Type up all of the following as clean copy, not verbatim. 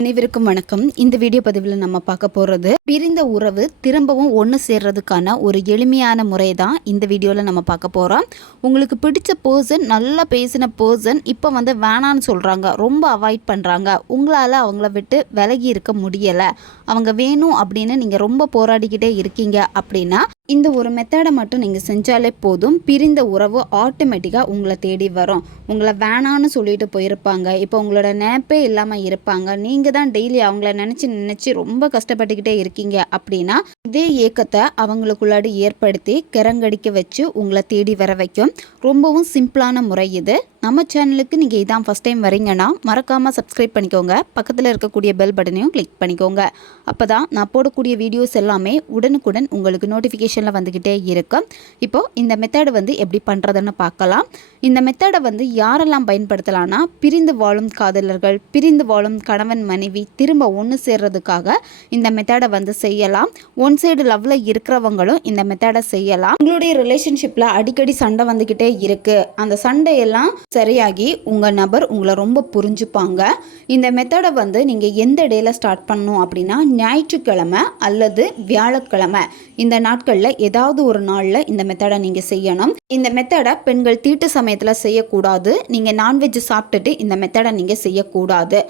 அனைவருக்கும் வணக்கம். இந்த வீடியோ பதிவில் நம்ம பார்க்க போகிறது பிரிந்த உறவு திரும்பவும் ஒன்று சேர்றதுக்கான ஒரு எளிமையான முறை தான் இந்த வீடியோவில் நம்ம பார்க்க போகிறோம். உங்களுக்கு பிடிச்ச பர்சன், நல்லா பேசின பர்சன் இப்போ வேணான்னு சொல்கிறாங்க, ரொம்ப அவாய்ட் பண்ணுறாங்க, உங்களால் அவங்கள விட்டு விலகி இருக்க முடியலை, அவங்க வேணும் அப்படின்னு நீங்கள் ரொம்ப போராடிக்கிட்டே இருக்கீங்க அப்படின்னா இந்த ஒரு மெத்தடை மட்டும் நீங்கள் செஞ்சாலே போதும். பிரிந்த உறவு ஆட்டோமேட்டிக்காக உங்களை தேடி வரும். உங்களை வேணான்னு சொல்லிட்டு போயிருப்பாங்க, இப்போ உங்களோட நினைப்பே இல்லாமல் இருப்பாங்க, நீங்கள் தான் டெய்லி அவங்கள நினச்சி ரொம்ப கஷ்டப்பட்டுக்கிட்டே இருக்கீங்க அப்படின்னா இதே ஏக்கத்தை அவங்களுக்குள்ளாடி ஏற்படுத்தி கிறங்கடிக்க வச்சு உங்களை தேடி வர வைக்கும். ரொம்பவும் சிம்பிளான முறை இது. நம்ம சேனலுக்கு நீங்கள் இதான் ஃபஸ்ட் டைம் வரீங்கன்னா மறக்காமல் சப்ஸ்கிரைப் பண்ணிக்கோங்க, பக்கத்தில் இருக்கக்கூடிய பெல் பட்டனையும் கிளிக் பண்ணிக்கோங்க. அப்போ தான் நான் போடக்கூடிய வீடியோஸ் எல்லாமே உடனுக்குடன் உங்களுக்கு நோட்டிஃபிகேஷனில் வந்துக்கிட்டே இருக்கும். இப்போது இந்த மெத்தடை எப்படி பண்ணுறதுன்னு பார்க்கலாம். இந்த மெத்தடை யாரெல்லாம் பயன்படுத்தலான்னா பிரிந்து வாழும் காதலர்கள், பிரிந்து வாழும் கணவன் மனைவி திரும்ப ஒன்று சேர்றதுக்காக இந்த மெத்தடை செய்யலாம். ஒன் சைடு லவ்வில் இருக்கிறவங்களும் இந்த மெத்தடை செய்யலாம். உங்களுடைய ரிலேஷன்ஷிப்பில் அடிக்கடி சண்டை வந்துக்கிட்டே இருக்குது, அந்த சண்டையெல்லாம் சரியாகி உங்கள் நபர் உங்களை ரொம்ப புரிஞ்சுப்பாங்க. இந்த மெத்தடை நீங்கள் எந்த டேயில் ஸ்டார்ட் பண்ணணும் அப்படின்னா ஞாயிற்றுக்கிழமை அல்லது வியாழக்கிழமை, இந்த நாட்களில் ஏதாவது ஒரு நாளில் இந்த மெத்தடை நீங்கள் செய்யணும். இந்த மெத்தடை பெண்கள் தீட்டு சமயத்தில் செய்யக்கூடாது. நீங்கள் நான்வெஜ் சாப்பிட்டுட்டு இந்த மெத்தடை நீங்கள் செய்யக்கூடாது.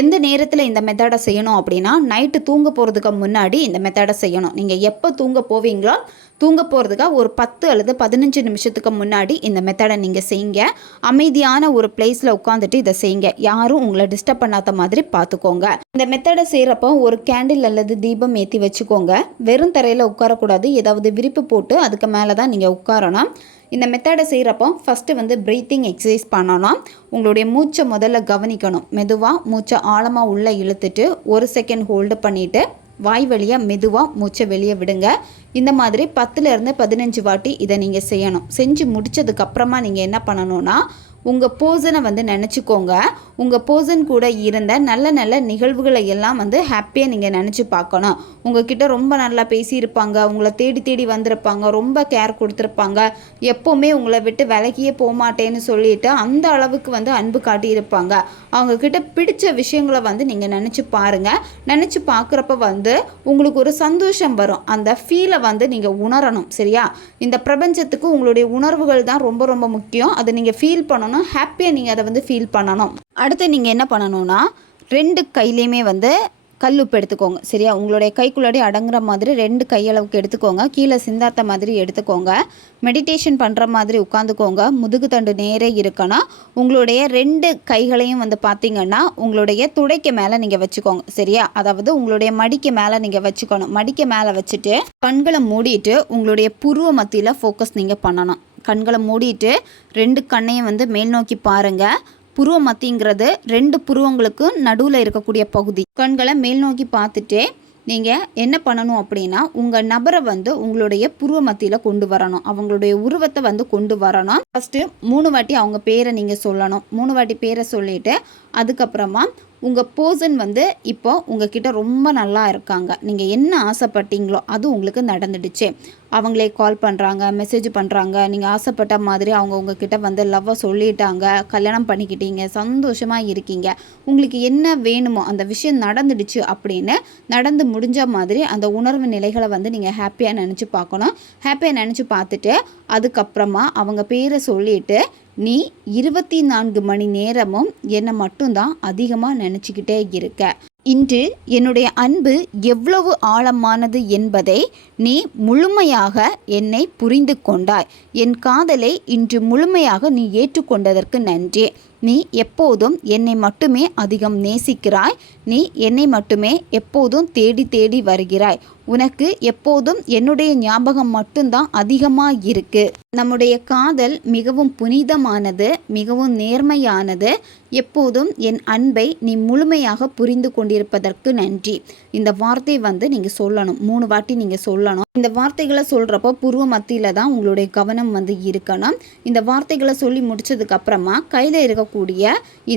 எந்த நேரத்தில் இந்த மெத்தடை செய்யணும் அப்படின்னா நைட்டு தூங்க போகிறதுக்கு முன்னாடி இந்த மெத்தடை செய்யணும். நீங்கள் எப்போ தூங்க போவீங்களோ தூங்க போகிறதுக்காக ஒரு 10 அல்லது 15 நிமிஷத்துக்கு முன்னாடி இந்த மெத்தடை நீங்கள் செய்யுங்க. அமைதியான ஒரு பிளேஸில் உட்காந்துட்டு இதை செய்யுங்க. யாரும் உங்களை டிஸ்டர்ப் பண்ணாத மாதிரி பார்த்துக்கோங்க. இந்த மெத்தடை செய்கிறப்போ ஒரு கேண்டில் அல்லது தீபம் ஏற்றி வச்சுக்கோங்க. வெறும் தரையில் உட்காரக்கூடாது, ஏதாவது விரிப்பு போட்டு அதுக்கு மேலே தான் நீங்கள் உட்காரணும். இந்த மெத்தடை செய்கிறப்போ ஃபஸ்ட்டு ப்ரீத்திங் எக்ஸசைஸ் பண்ணணும். உங்களுடைய மூச்சை முதல்ல கவனிக்கணும். மெதுவாக மூச்சை ஆழமாக உள்ளே இழுத்துட்டு 1 செகண்ட் ஹோல்டு பண்ணிவிட்டு வாய் வழியாக மெதுவாக மூச்சை வெளியே விடுங்க. இந்த மாதிரி 10லேருந்து 15 வாட்டி இதை நீங்கள் செய்யணும். செஞ்சு முடித்ததுக்கப்புறமா நீங்கள் என்ன பண்ணணும்னா உங்கள் பர்சனை நினச்சிக்கோங்க. உங்கள் பர்சன் கூட இருந்த நல்ல நல்ல நிகழ்வுகளை எல்லாம் ஹாப்பியாக நீங்கள் நினச்சி பார்க்கணும். உங்ககிட்ட ரொம்ப நல்லா பேசியிருப்பாங்க, உங்களை தேடி தேடி வந்திருப்பாங்க, ரொம்ப கேர் கொடுத்துருப்பாங்க, எப்போவுமே உங்களை விட்டு விலகியே போகமாட்டேன்னு சொல்லிட்டு அந்த அளவுக்கு அன்பு காட்டியிருப்பாங்க. அவங்கக்கிட்ட பிடிச்ச விஷயங்களை நீங்கள் நினச்சி பாருங்கள். நினச்சி பார்க்குறப்ப உங்களுக்கு ஒரு சந்தோஷம் வரும். அந்த ஃபீலை நீங்கள் உணரணும். சரியா? இந்த பிரபஞ்சத்துக்கு உங்களுடைய உணர்வுகள் தான் ரொம்ப ரொம்ப முக்கியம். அதை நீங்கள் ஃபீல் பண்ணணும். ஹாப்பியாக நீங்கள் அதை ஃபீல் பண்ணணும். அடுத்து நீங்கள் என்ன பண்ணணும்னா 2 கையிலையுமே கல்லுப்பு எடுத்துக்கோங்க. சரியா? உங்களுடைய கைக்குள்ளாடி அடங்குற மாதிரி 2 கையளவுக்கு எடுத்துக்கோங்க. கீழே சிந்தாத்த மாதிரி எடுத்துக்கோங்க. மெடிடேஷன் பண்ணுற மாதிரி உட்காந்துக்கோங்க. முதுகு தண்டு நேரே இருக்கணும். உங்களுடைய 2 கைகளையும் பார்த்தீங்கன்னா உங்களுடைய துடைக்கு மேலே நீங்கள் வச்சுக்கோங்க. சரியா? அதாவது உங்களுடைய மடிக்கு மேலே நீங்கள் வச்சுக்கணும். மடிக்கு மேலே வச்சுட்டு கண்களை மூடிட்டு உங்களுடைய புருவ மத்தியில் ஃபோக்கஸ் நீங்கள் பண்ணணும். கண்களை மூடிட்டு 2 கண்ணையும் மேல் நோக்கி பாருங்கள். புருவ மத்திங்கிறது 2 புருவங்களுக்கு நடுவில் இருக்கக்கூடிய பகுதி. கண்களை மேல் நோக்கி பார்த்துட்டு நீங்கள் என்ன பண்ணணும் அப்படின்னா உங்கள் நபரை உங்களுடைய புருவ மத்தியில் கொண்டு வரணும். அவங்களுடைய உருவத்தை கொண்டு வரணும். ஃபஸ்ட்டு 3 வாட்டி அவங்க பேரை நீங்கள் சொல்லணும். 3 வாட்டி பேரை சொல்லிவிட்டு அதுக்கப்புறமா உங்கள் பர்சன் இப்போ உங்ககிட்ட ரொம்ப நல்லா இருக்காங்க, நீங்கள் என்ன ஆசைப்பட்டீங்களோ அது உங்களுக்கு நடந்துடுச்சு, அவங்களே கால் பண்ணுறாங்க, மெசேஜ் பண்ணுறாங்க, நீங்கள் ஆசைப்பட்ட மாதிரி அவங்க உங்ககிட்ட லவ்வை சொல்லிட்டாங்க, கல்யாணம் பண்ணிக்கிட்டீங்க, சந்தோஷமாக இருக்கீங்க, உங்களுக்கு என்ன வேணுமோ அந்த விஷயம் நடந்துடுச்சு அப்படின்னு நடந்து முடிஞ்ச மாதிரி அந்த உணர்வு நிலைகளை நீங்கள் ஹாப்பியாக நினச்சி பார்க்கணும். ஹாப்பியாக நினச்சி பார்த்துட்டு அதுக்கப்புறமா அவங்க பேரை சொல்லிவிட்டு நீ 24 மணி நேரமும் என்னை மட்டும்தான் அதிகமாக நினச்சிக்கிட்டே இருக்க. இன்று என்னுடைய அன்பு எவ்வளவு ஆழமானது என்பதை நீ முழுமையாக என்னை புரிந்து கொண்டாய். என் காதலை இன்று முழுமையாக நீ ஏற்றுக்கொண்டதற்கு நன்றி. நீ எப்போதும் என்னை மட்டுமே அதிகம் நேசிக்கிறாய். நீ என்னை மட்டுமே எப்போதும் தேடி தேடி வருகிறாய். உனக்கு எப்போதும் என்னுடைய ஞாபகம் மட்டும்தான் அதிகமாக இருக்கு. நம்முடைய காதல் மிகவும் புனிதமானது, மிகவும் நேர்மையானது. எப்போதும் என் அன்பை நீ முழுமையாக புரிந்து கொண்டிருப்பதற்கு நன்றி. இந்த வார்த்தை நீங்கள் சொல்லணும். 3 வாட்டி நீங்கள் சொல்லணும். இந்த வார்த்தைகளை சொல்கிறப்போ புருவ மத்தியில் தான் உங்களுடைய கவனம் இருக்கணும். இந்த வார்த்தைகளை சொல்லி முடிச்சதுக்கு அப்புறமா கையில் இருக்கக்கூடிய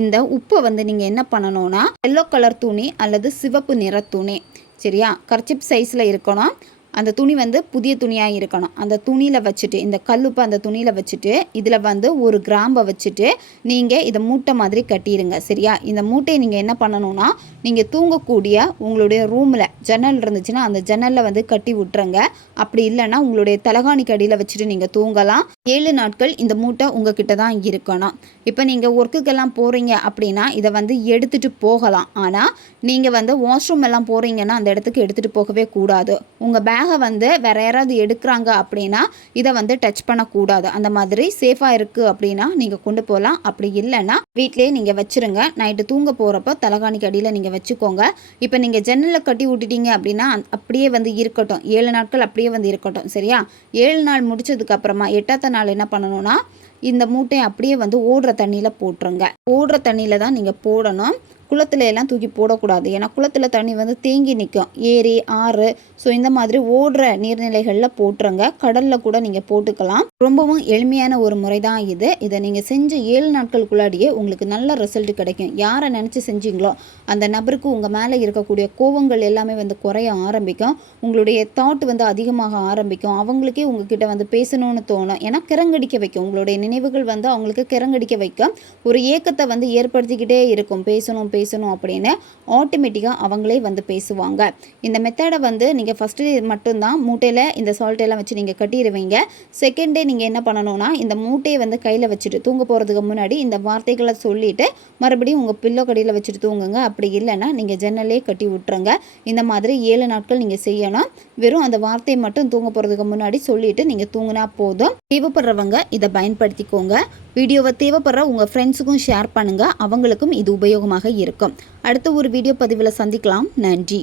இந்த உப்பை நீங்கள் என்ன பண்ணணும்னா எல்லோ கலர் துணி அல்லது சிவப்பு நிற துணி, சரியா, கர்ச்சிப் சைஸில் இருக்கணும். அந்த துணி வந்து புதிய துணியாக இருக்கணும். அந்த துணியில் வச்சுட்டு இந்த கல்லுப்பை அந்த துணியில் வச்சுட்டு இதில் வந்து ஒரு கிராம்பை வச்சுட்டு நீங்கள் இதை மூட்டை மாதிரி கட்டிடுங்க. சரியா? இந்த மூட்டையை நீங்கள் என்ன பண்ணணும்னா நீங்கள் தூங்கக்கூடிய உங்களுடைய ரூமில் ஜன்னல் இருந்துச்சுன்னா அந்த ஜன்னலில் வந்து கட்டி விட்டுருங்க. அப்படி இல்லைன்னா உங்களுடைய தலகாணிக்கு அடியில் வச்சுட்டு நீங்கள் தூங்கலாம். 7 நாட்கள் இந்த மூட்டை உங்ககிட்ட தான் இருக்கணும். இப்போ நீங்கள் ஒர்க்குக்கெல்லாம் போகிறீங்க அப்படின்னா இதை வந்து எடுத்துகிட்டு போகலாம். ஆனால் நீங்கள் வந்து வாஷ்ரூம் எல்லாம் போகிறீங்கன்னா அந்த இடத்துக்கு எடுத்துகிட்டு போகவே கூடாது. உங்கள் பேகை வந்து வேறு யாராவது எடுக்கிறாங்க அப்படின்னா இதை வந்து டச் பண்ணக்கூடாது. அந்த மாதிரி சேஃபாக இருக்குது அப்படின்னா நீங்கள் கொண்டு போகலாம். அப்படி இல்லைன்னா வீட்டிலே நீங்கள் வச்சுருங்க. நைட்டு தூங்க போகிறப்ப தலகாணிக்கு அடியில் நீங்கள் வச்சுக்கோங்க. இப்போ நீங்கள் ஜன்னலில் கட்டி விட்டுட்டீங்க அப்படின்னா அப்படியே வந்து இருக்கட்டும். 7 நாட்கள் அப்படியே வந்து இருக்கட்டும். சரியா? 7 நாள் முடிச்சதுக்கப்புறமா 8ஆவது நாள் என்ன பண்ணணும்னா இந்த மூட்டையை அப்படியே வந்து ஓடுற தண்ணியில் போட்டுருங்க. ஓடுற தண்ணியில் தான் நீங்கள் போடணும். குளத்துல எல்லாம் தூக்கி போடக்கூடாது. ஏன்னா குளத்தில் தண்ணி வந்து தேங்கி நிற்கும். ஏரி, ஆறு, ஸோ இந்த மாதிரி ஓடுற நீர்நிலைகளில் போட்டுருங்க. கடலில் கூட நீங்கள் போட்டுக்கலாம். ரொம்பவும் எளிமையான ஒரு முறை தான் இது. இதை நீங்கள் செஞ்ச 7 நாட்களுக்குள்ளாடியே உங்களுக்கு நல்ல ரிசல்ட் கிடைக்கும். யாரை நினச்சி செஞ்சீங்களோ அந்த நபருக்கு உங்கள் மேலே இருக்கக்கூடிய கோவங்கள் எல்லாமே வந்து குறைய ஆரம்பிக்கும். உங்களுடைய தாட் வந்து அதிகமாக ஆரம்பிக்கும். அவங்களுக்கே உங்ககிட்ட வந்து பேசணும்னு தோணும். ஏன்னா கிறங்கடிக்க வைக்கும். உங்களுடைய நினைவுகள் வந்து அவங்களுக்கு கிறங்கடிக்க வைக்கும். ஒரு ஏக்கத்தை வந்து ஏற்படுத்திக்கிட்டே இருக்கும். பேசணும் அப்படின்னு ஆட்டோமேட்டிக்காக அவங்களே வந்து பேசுவாங்க. இந்த மெத்தடை வந்து நீங்கள் ஃபஸ்ட்டு மட்டும்தான் மூட்டையில் இந்த சால்ட்டெல்லாம் வச்சு நீங்கள் கட்டிடுவீங்க. செகண்ட் டே நீங்கள் என்ன பண்ணணும்னா இந்த மூட்டையை வந்து கையில் வச்சுட்டு தூங்க போகிறதுக்கு முன்னாடி இந்த வார்த்தைகளை சொல்லிவிட்டு மறுபடியும் உங்கள் பில்லோ கடியில் வச்சுட்டு தூங்குங்க. அப்படி இல்லைன்னா நீங்கள் ஜன்னலே கட்டி விட்டுருங்க. இந்த மாதிரி 7 நாட்கள் நீங்கள் செய்யணும். வெறும் அந்த வார்த்தையை மட்டும் தூங்க போகிறதுக்கு முன்னாடி சொல்லிவிட்டு நீங்கள் தூங்கினா போதும். தேவைப்படுறவங்க இதை பயன்படுத்திக்கோங்க. வீடியோவை தேவைப்படுற உங்கள் ஃப்ரெண்ட்ஸுக்கும் ஷேர் பண்ணுங்கள். அவங்களுக்கும் இது உபயோகமாக இருக்கும். அடுத்த ஒரு வீடியோ பதிவில் சந்திக்கலாம். நன்றி.